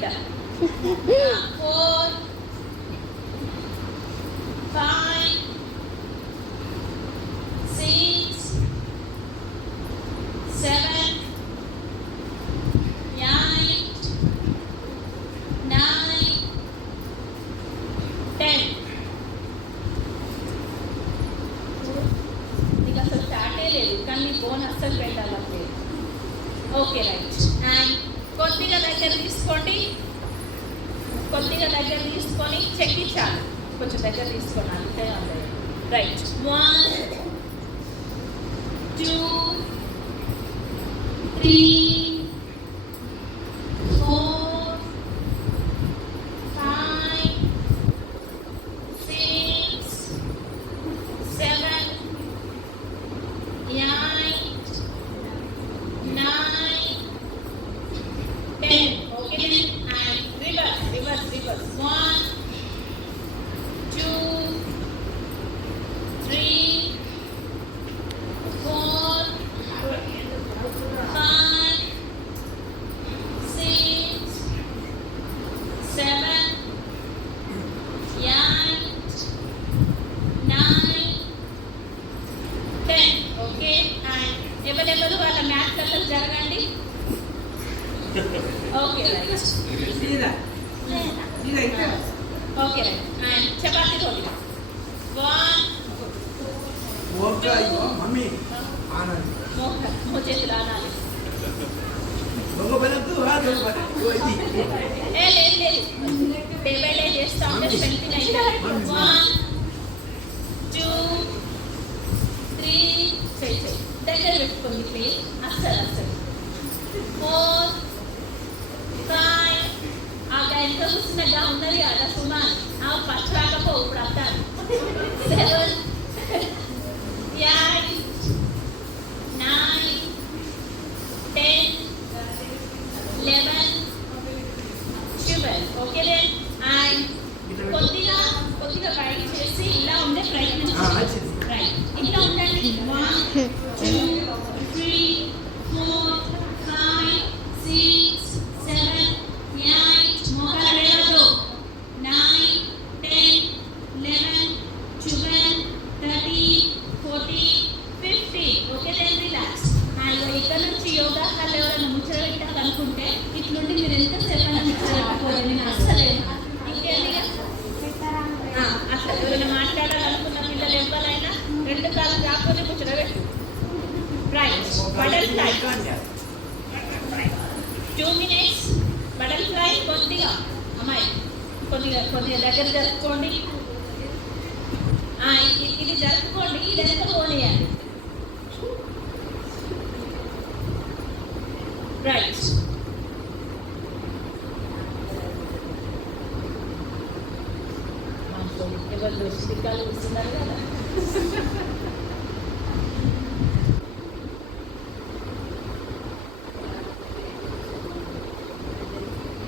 బిడ్డ 4 5 6 7 8 9 10 నీకు అసలు స్టార్టే లేదు కానీ నీ ఫోన్ అస్సలు పెట్టాలంటే ఓకే రైట్ అండ్ కొద్దిగా దగ్గర తీసుకోండి కొద్దిగా దగ్గర తీసుకొని చెక్కించాలి కొంచెం దగ్గర తీసుకోండి అంతే రైట్ 1 2 3 ఎవరెవరు వాళ్ళ మ్యాథ్ క్లాసులు జరగండి okay right okay right and chapati కొద్దిగా 1 మమ్మీ చేతులు ఆనాలి లేదు చేస్తా ఉంటే స్ట్రెంగ్ అయితే 1 2 3 చెయ్యి దగ్గర పెట్టుకోండి ప్లీజ్ అస్సలు 4 5 ఆ ఎంత చూసినగా ఉన్నది కదా సుమాన్ ఆ ఫస్ట్ రాకపో ఇప్పుడు అంటాను 7 8 9 10 11 12 ఓకే అండ్ కొద్దిగా బయట చేసి ఇలా ఉండే ప్రయత్నం రైట్ ఇట్లా ఉండండి 1 2 3 4 5 6 7 8 మోకాలు వేయొద్దు 9 10 11 12 13 14 15 ఓకే దెన్ రిలాక్స్ ఇక్కడ నుంచి యోగా వాళ్ళు ఎవరైనా ముచ్చట పెట్టాలనుకుంటే ఇట్లుండి మీరు ఎంతసేపు అయినా ముచ్చట పెట్టుకోవాలి నేను అస్సలేదు ఇంకేంటిగా అసలు ఎవరైనా మాట్లాడాలనుకున్న పిల్లలు ఎవరైనా 2 కాళ్ళు కాకపోతే ముచ్చట పెట్టు రైట్ బటర్ఫ్లై 2 minutes బటర్ఫ్లై కొద్దిగా అమ్మాయి కొద్దిగా దగ్గర జరుపుకోండి ఇది జరుపుకోండి ఇది ఎంత పోనీయండి రైట్ ఎవరు దృష్టికాలు ఇస్తున్నారు కదా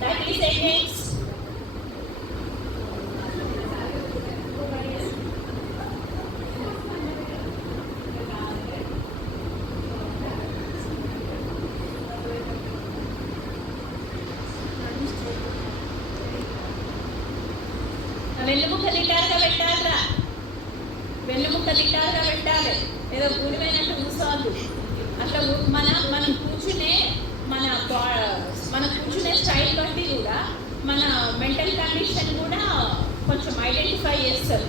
30 seconds వెన్నుముక్క తిట్టారుగా పెట్టాలిరా వెన్నుముక్క తిట్టారుగా పెట్టాలి ఏదో గుడిమైనట్టు కూర్చోవద్దు అట్లా మనం కూర్చునే మన కూర్చునే స్టైల్ బట్టి కూడా మన మెంటల్ కండిషన్ కూడా కొంచెం ఐడెంటిఫై చేస్తారు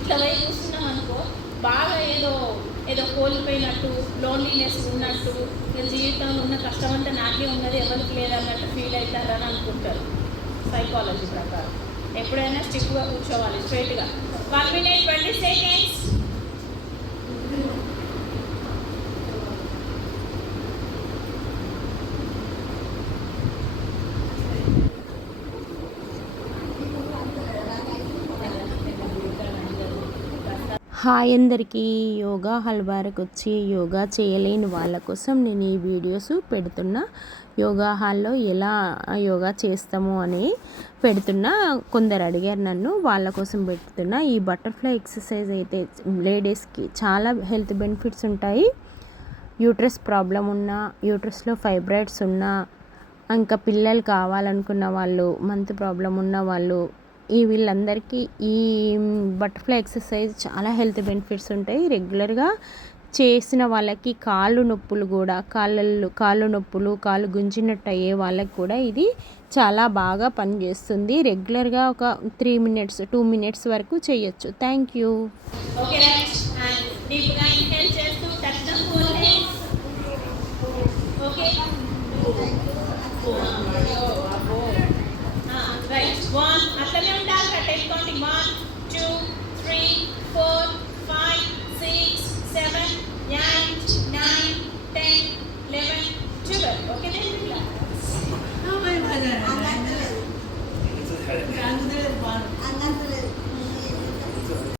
ఇట్లా పోయి కూర్చున్నాం అనుకో బాగా ఏదో కోల్పోయినట్టు లోన్లీనెస్ ఉన్నట్టు జీవితంలో ఉన్న కష్టం అంతా నాకే ఉన్నది ఎవరికి లేదన్నట్టు ఫీల్ అవుతారని అనుకుంటారు సైకాలజీ ప్రకారం ఎప్పుడైనా స్టిఫ్గా కూర్చోవాలి స్ట్రైట్గా 1 minute 20 seconds హాయ్ అందరికీ యోగా హాల్కి వచ్చి యోగా చేయలేని వాళ్ళ కోసం నేను ఈ వీడియోస్ పెడుతున్నా యోగా హాల్లో ఎలా యోగా చేస్తాము అని పెడుతున్నా కొందరు అడిగారు నన్ను వాళ్ళ కోసం పెడుతున్నా ఈ బటర్ఫ్లై ఎక్సర్సైజ్ అయితే లేడీస్కి చాలా హెల్త్ బెనిఫిట్స్ ఉంటాయి యూట్రస్ ప్రాబ్లం ఉన్నా యూట్రస్లో ఫైబ్రాయిడ్స్ ఉన్నా ఇంకా పిల్లలు కావాలనుకున్న వాళ్ళు, మంత్ ప్రాబ్లం ఉన్న వాళ్ళు, వీళ్ళందరికీ ఈ బటర్ఫ్లై ఎక్సర్సైజ్ చాలా హెల్త్ బెనిఫిట్స్ ఉంటాయి. రెగ్యులర్గా చేసిన వాళ్ళకి కాళ్ళు నొప్పులు కూడా, కాళ్ళు నొప్పులు, కాళ్ళు గుంజినట్టు అయ్యే వాళ్ళకి కూడా ఇది చాలా బాగా పనిచేస్తుంది. రెగ్యులర్గా ఒక 3 minutes 2 minutes వరకు చేయొచ్చు. Thank you. Okay right. And డీప్గా ఇన్హేల్ చేస్తూ